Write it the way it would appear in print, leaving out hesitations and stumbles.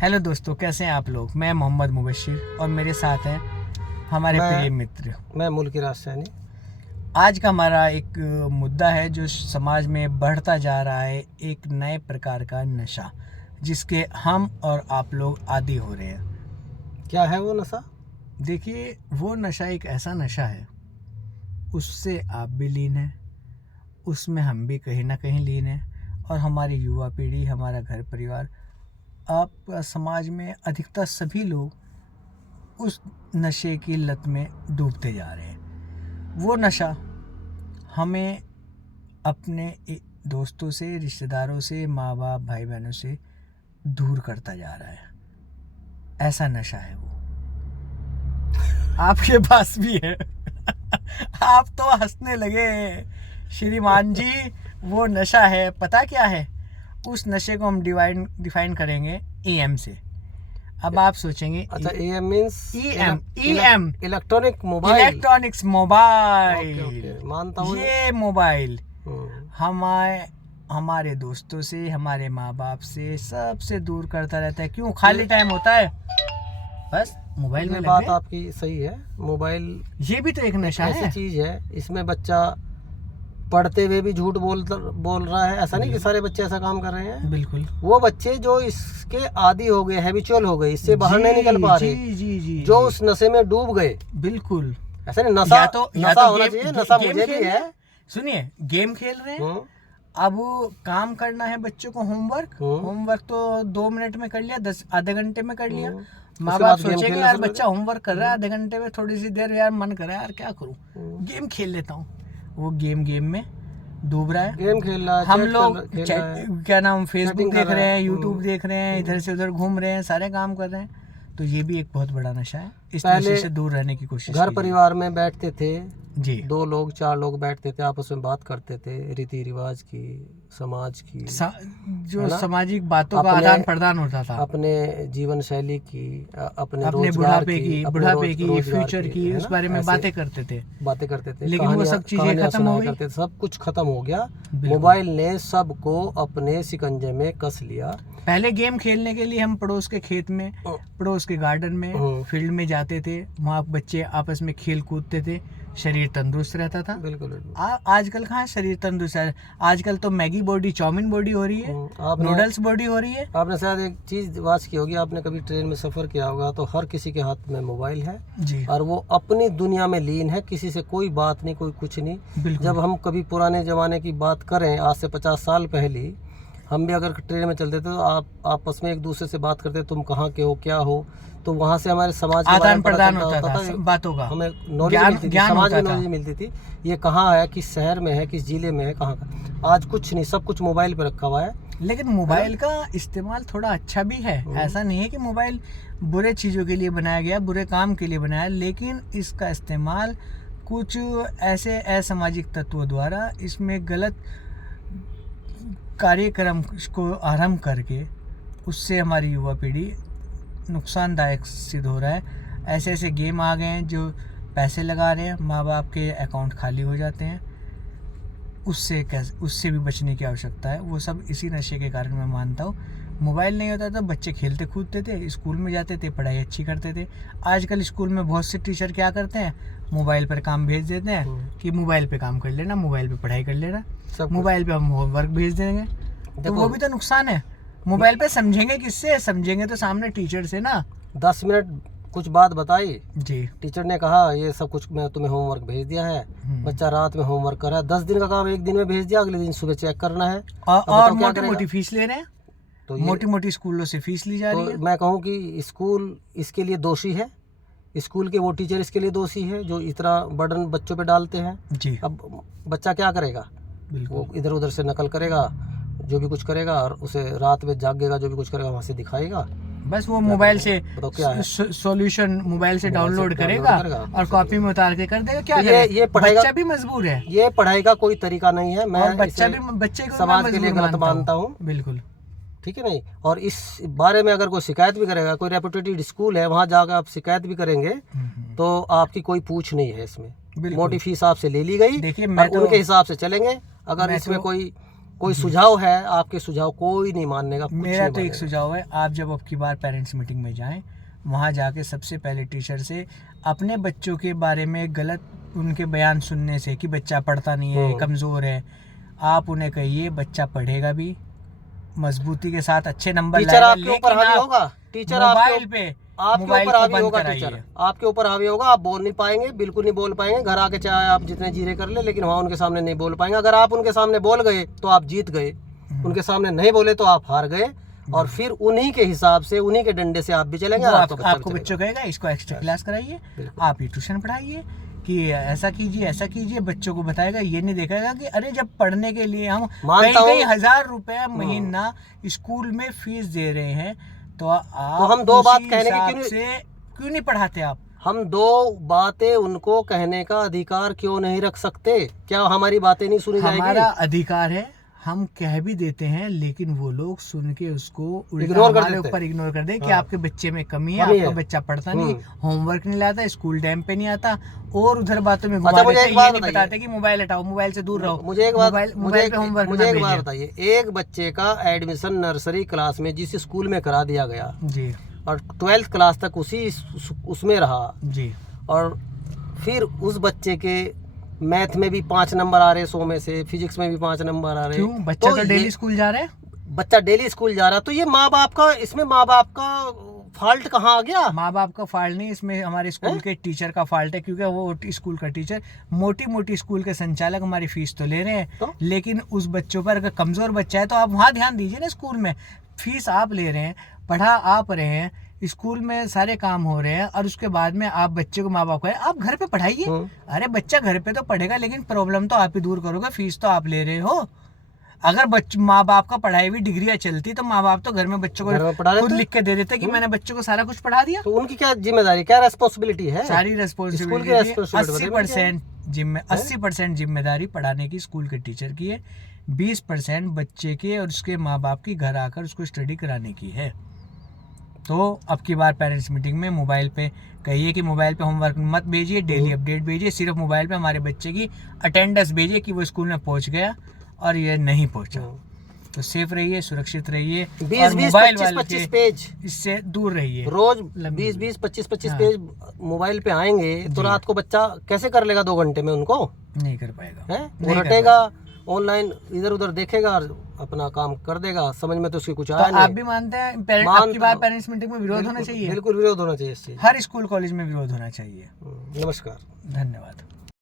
Hello दोस्तों, कैसे हैं आप लोग। मैं मोहम्मद मुबशिर और मेरे साथ हैं हमारे प्रिय मित्र। मैं मुल्की राज सैनी। आज का हमारा एक मुद्दा है जो समाज में बढ़ता जा रहा है, एक नए प्रकार का नशा जिसके हम और आप लोग आदी हो रहे हैं। क्या है वो नशा? देखिए, वो नशा एक ऐसा नशा है, उससे आप भी लीन हैं, उसमें हम भी कहीं ना कहीं लीन हैं, और हमारी युवा पीढ़ी, हमारा घर परिवार, आप समाज में अधिकतर सभी लोग उस नशे की लत में डूबते जा रहे हैं। वो नशा हमें अपने दोस्तों से, रिश्तेदारों से, माँ बाप, भाई बहनों से दूर करता जा रहा है। ऐसा नशा है वो। आपके पास भी है। आप तो हंसने लगे श्रीमान जी। वो नशा है, पता क्या है? उस नशे को हम डिफाइन करेंगे EM से। अब आप सोचेंगे, अच्छा, EM means EM electronics mobile. मानता हूँ ये मोबाइल हमारे दोस्तों से, हमारे माँ बाप से, सबसे दूर करता रहता है। क्यों? खाली टाइम होता है, बस मोबाइल में बात आपकी सही है। मोबाइल ये भी तो एक नशा है, ऐसी चीज है। इसमें बच्चा पढ़ते हुए भी झूठ बोल रहा है। ऐसा नहीं कि सारे बच्चे ऐसा काम कर रहे हैं। बिल्कुल। वो बच्चे जो इसके आदी हो गए, हैबिचुअल हो गए, इससे बाहर नहीं निकल पा रहे, जो उस नशे में डूब गए। बिल्कुल। ऐसा नहीं, नशा नशा होना चाहिए। नशा मुझे भी है। सुनिए, गेम खेल रहे हैं, अब काम करना है बच्चों को, होमवर्क तो 2 मिनट में कर लिया, 10 आधे घंटे में कर लिया। माँ बाप सोचेंगे यार बच्चा होमवर्क कर रहा है, आधे घंटे में, थोड़ी सी देर यार मन कर रहा है, यार क्या करूं, गेम खेल लेता हूँ। वो गेम में डूब रहा है, गेम खेल रहा है। हम लोग क्या नाम, फेसबुक देख रहे हैं, यूट्यूब देख रहे हैं, इधर से उधर घूम रहे हैं, सारे काम कर रहे हैं। तो ये भी एक बहुत बड़ा नशा है। इस नशे से दूर रहने की कोशिश। घर परिवार में बैठते थे जी, 2 लोग 4 लोग बैठते थे, आपस में बात करते थे, रीति रिवाज की, समाज की, जो सामाजिक बातों का आदान प्रदान होता था, अपने जीवन शैली की, अपने बुढ़ापे की, फ्यूचर की, उस बारे में बातें करते थे। लेकिन वो सब चीजें खत्म हो गई, सब कुछ खत्म हो गया। मोबाइल ने सबको अपने शिकंजे में कस लिया। पहले गेम खेलने के लिए हम पड़ोस के खेत में, पड़ोस के गार्डन में, फील्ड में जाते थे, वहाँ बच्चे आपस में खेल कूदते थे, शरीर तंदुरुस्त रहता था। बिल्कुल। आजकल कहाँ शरीर तंदुरुस्त है? आजकल तो मैगी बॉडी, चाउमीन बॉडी हो रही है, नूडल्स बॉडी हो रही है। आपने शायद एक चीज वाच की होगी, आपने कभी ट्रेन में सफर किया होगा, तो हर किसी के हाथ में मोबाइल है जी, और वो अपनी दुनिया में लीन है, किसी से कोई बात नहीं, कोई कुछ नहीं। जब हम कभी पुराने जमाने की बात करें, आज से 50 साल पहले, हम भी अगर ट्रेन में चलते थे तो आप आपस में एक दूसरे से बात करते, तुम कहाँ के हो, क्या हो, तो वहाँ से हमारे समाज के आदान प्रदान होता था, बातों का, हमें नॉलेज मिलती थी, समाज में नॉलेज मिलती थी। ये कहाँ है, किस शहर में है, किस जिले में है, कहाँ का। आज कुछ नहीं, सब कुछ मोबाइल पे रखा हुआ है। लेकिन मोबाइल का इस्तेमाल थोड़ा अच्छा भी है, ऐसा नहीं है कि मोबाइल बुरे चीज़ों के लिए बनाया गया, बुरे काम के लिए बनाया, लेकिन इसका इस्तेमाल कुछ ऐसे असामाजिक तत्वों द्वारा इसमें गलत कार्यक्रम को आरंभ करके उससे हमारी युवा पीढ़ी नुकसानदायक सिद्ध हो रहा है। ऐसे ऐसे गेम आ गए हैं जो पैसे लगा रहे हैं, माँ बाप के अकाउंट खाली हो जाते हैं। उससे भी बचने की आवश्यकता है। वो सब इसी नशे के कारण मैं मानता हूँ। मोबाइल नहीं होता था, बच्चे खेलते कूदते थे, स्कूल में जाते थे, पढ़ाई अच्छी करते थे। आजकल स्कूल में बहुत से टीचर क्या करते हैं, मोबाइल पर काम भेज देते हैं कि मोबाइल पे काम कर लेना, मोबाइल पे पढ़ाई कर लेना, मोबाइल पे हम होमवर्क भेज देंगे। तो वो भी तो नुकसान है। मोबाइल पे समझेंगे किससे? समझेंगे तो सामने टीचर से ना। 10 मिनट कुछ बात बताई जी, टीचर ने कहा ये सब कुछ मैं तुम्हें होमवर्क भेज दिया है, बच्चा रात में होमवर्क कर रहा है, 10 दिन का काम 1 दिन में भेज दिया, अगले दिन सुबह चेक करना है। और मोटी मोटी फीस ले रहे हैं, तो मोटी मोटी स्कूलों से फीस ली जा रही है। मैं कहूँ कि स्कूल इसके लिए दोषी है, स्कूल के वो टीचर इसके लिए दोषी है जो इतना बर्डन बच्चों पे डालते हैं जी। अब बच्चा क्या करेगा? वो इधर उधर से नकल करेगा, जो भी कुछ करेगा, और उसे रात में जागेगा, जो भी कुछ करेगा वहाँ से दिखाएगा। बस वो मोबाइल से सॉल्यूशन मोबाइल से डाउनलोड करेगा और कॉपी में उतार के कर देगा। क्या ये बच्चा भी मजबूर है। ये पढ़ाई का कोई तरीका नहीं है। मैं बच्चे को समाज के लिए गलत मानता हूँ। बिल्कुल, ठीक है नहीं। और इस बारे में अगर कोई शिकायत भी करेगा, कोई रेपुटेटेड स्कूल है, वहाँ जाकर आप शिकायत भी करेंगे तो आपकी कोई पूछ नहीं है इसमें। मोटी फीस आपसे ले ली गई, देखिए मैं उनके हिसाब से चलेंगे। अगर इसमें कोई कोई सुझाव है आपके? सुझाव कोई नहीं मानने का, कुछ मेरा नहीं तो एक मानेगा। सुझाव है, आप जब अब की बार पेरेंट्स मीटिंग में जाएं, वहाँ जाके सबसे पहले टीचर से अपने बच्चों के बारे में गलत उनके बयान सुनने से कि बच्चा पढ़ता नहीं है, कमज़ोर है, आप उन्हें कहिए बच्चा पढ़ेगा भी, मजबूती के साथ अच्छे नंबर टीचर लाएगा, आपके ऊपर हावी होगा, टीचर मोबाइल पे आपके मोबाइल ऊपर को हावी बंद होगा, कराइए। टीचर आपके ऊपर हावी होगा। आप बोल नहीं पाएंगे, बिल्कुल नहीं बोल पाएंगे। घर आके चाहे आप जितने जीरे कर ले, लेकिन वहाँ उनके सामने नहीं बोल पाएंगे। अगर आप उनके सामने बोल गए तो आप जीत गए, उनके सामने नहीं बोले तो आप हार गए, और फिर उन्हीं के हिसाब से, उन्हीं के डंडे से आप भी चलेंगे। आपको बच्चों कहेगा इसको एक्स्ट्रा क्लास कराइए, आप ये ट्यूशन पढ़ाइए, कि ऐसा कीजिए ऐसा कीजिए, बच्चों को बताएगा। ये नहीं देखेगा कि अरे जब पढ़ने के लिए हम कई 1000 रुपए महीना स्कूल में फीस दे रहे हैं, तो आप हम दो बात कहने की क्यों नहीं पढ़ाते? आप हम दो बातें उनको कहने का अधिकार क्यों नहीं रख सकते? क्या हमारी बातें नहीं सुनी जाएगी? हमारा अधिकार है, हम कह भी देते हैं, लेकिन वो लोग सुन के उसको इग्नोर हमारे ऊपर इग्नोर कर दे कि आपके बच्चे में कमी है, आपका बच्चा पढ़ता नहीं, होमवर्क नहीं लाता, स्कूल टाइम पे नहीं आता, और उधर बातों में घुमा देते हैं। ये नहीं बताते कि मोबाइल हटाओ, मोबाइल से दूर रहो। मुझे एक बात बताइए, एक बच्चे का एडमिशन नर्सरी क्लास में जिस स्कूल में करा दिया गया जी, और 12th क्लास तक उसमें रहा जी, और फिर उस बच्चे के मैथ में भी 5 नंबर आ रहे 100 में से, फिजिक्स में भी 5 नंबर आ रहे। क्यों? बच्चा तो डेली स्कूल जा रहा है, बच्चा डेली स्कूल जा रहा, तो ये माँ बाप का, इसमें माँ बाप का फॉल्ट कहाँ आ गया? माँ बाप का फॉल्ट नहीं, इसमें हमारे स्कूल के टीचर का फॉल्ट है, क्योंकि वो स्कूल का टीचर, मोटी स्कूल के संचालक हमारी फीस तो ले रहे हैं, लेकिन उस बच्चों पर अगर कमजोर बच्चा है तो आप वहाँ ध्यान दीजिए ना। स्कूल में फीस आप ले रहे हैं, पढ़ा आप रहे हैं, स्कूल में सारे काम हो रहे हैं, और उसके बाद में आप बच्चे को, माँ बाप को आप घर पे पढ़ाइए। अरे बच्चा घर पे तो पढ़ेगा, लेकिन प्रॉब्लम तो आप ही दूर करोगे, फीस तो आप ले रहे हो। अगर माँ बाप का पढ़ाई हुई डिग्रियां चलती तो माँ बाप तो घर में बच्चों को खुद लिख के दे देते कि मैंने बच्चों को सारा कुछ पढ़ा दिया। तो उनकी क्या जिम्मेदारी, क्या रेस्पॉन्सिबिलिटी है? सारी रेस्पॉन्सिबिलिटी 80% जिम्मेदारी पढ़ाने की स्कूल के टीचर की है, 20% बच्चे के और उसके माँ बाप की घर आकर उसको स्टडी कराने की है। तो अब की बार पेरेंट्स मीटिंग में मोबाइल पे कहिए कि मोबाइल पे होमवर्क मत भेजिए, डेली अपडेट भेजिए, सिर्फ मोबाइल पे हमारे बच्चे की अटेंडेंस भेजिए कि वो स्कूल में पहुंच गया और ये नहीं पहुंचा। तो सेफ रहिए, सुरक्षित रहिए, 20-25 पेज इससे दूर रहिए। रोज 20-25 पेज मोबाइल पे आएंगे तो रात को बच्चा कैसे कर लेगा 2 घंटे में? उनको नहीं कर पाएगा, वो हटेगा, ऑनलाइन इधर उधर देखेगा और अपना काम कर देगा, समझ में तो उसकी कुछ आया नहीं। आप भी मानते हैं पेरेंट्स मीटिंग में विरोध होना चाहिए? बिल्कुल विरोध होना चाहिए इससे, हर स्कूल कॉलेज में विरोध होना चाहिए। नमस्कार, धन्यवाद।